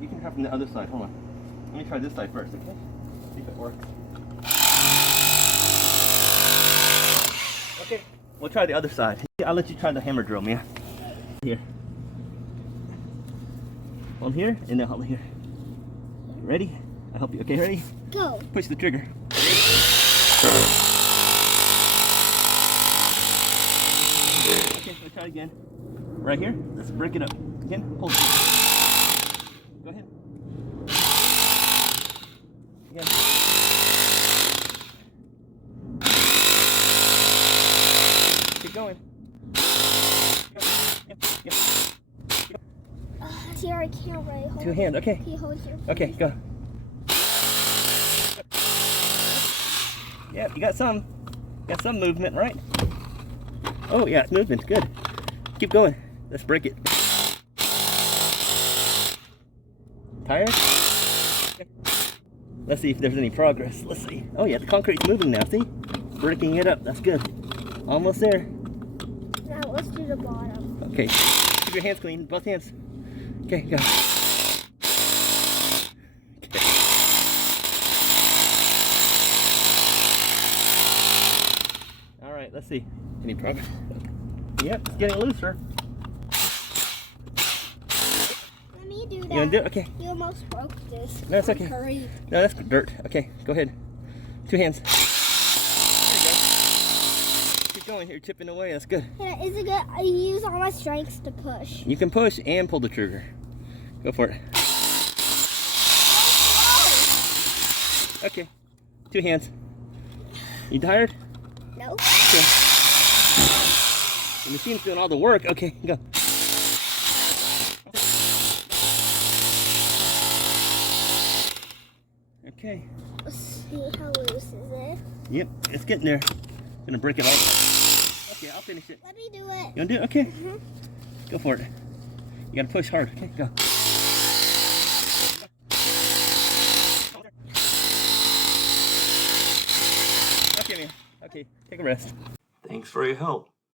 You can try from the other side. Hold on. Let me try this side first, okay? See if it works. Okay, we'll try the other side. I'll let you try the hammer drill, Mia. Here. Hold here, and then hold here. Ready? I'll help you. Okay, ready? Go. Push the trigger. Okay, let's try again. Right here. Let's break it up. Again, pull. Go ahead. Again. Keep going. Yep. Here, I can't really hold. Two hands, okay. Can you hold here? Okay, go. Yep, you got some. Got some movement, right? Oh yeah, it's moving. Good. Keep going. Let's break it. Tired? Let's see if there's any progress. Let's see. Oh yeah, the concrete's moving now. See? Breaking it up. That's good. Almost there. Now let's do the bottom. Okay. Keep your hands clean. Both hands. Okay, go. Okay. All right, let's see. Any progress? Yep, it's getting looser. Let me do that. You want to do it? Okay. You almost broke this. No, it's okay. Hurry. No, that's dirt. Okay, go ahead. Two hands. There you go. Keep going. You're chipping away. That's good. Yeah, is it good? I use all my strengths to push. You can push and pull the trigger. Go for it. Okay. Two hands. You tired? No. Okay. The machine's doing all the work. Okay, go. Okay. Let's see how loose is it. Yep, it's getting there. I'm gonna break it all apart. Okay, I'll finish it. Let me do it. You wanna do it? Okay. Go for it. You gotta push hard. Okay, go. Okay, man. Okay, take a rest. Thanks for your help.